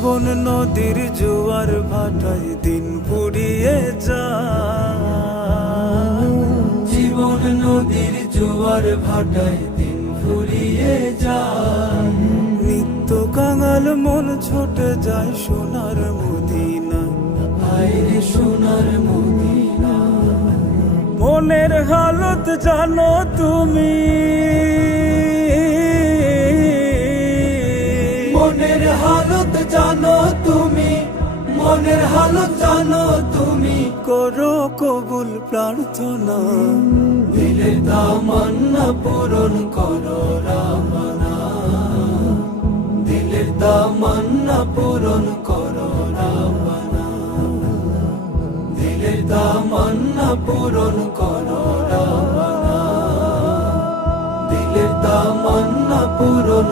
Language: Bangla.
জীবন নদীর জোয়ার ভাটায় দিন ফুরিয়ে যায়। জীবন নদীর জোয়ার ভাটায় দিন ফুরিয়ে যায়। নিত্য কাঙাল মন ছুটে যায় সোনার মদিনায়। হায়রে সোনার মদিনা, মনের হালত জানো তুমি, মনের হালত জানো তুমি, মনের হালত জানো তুমি। করো কবুল প্রার্থনা, দিলের তামান্না পূরণ করো রামানা, দিলের তামান্না পূরণ করো রামানা, দিলের তামান্না পূরণ করো রামানা, দিলের তামান্না পূরণ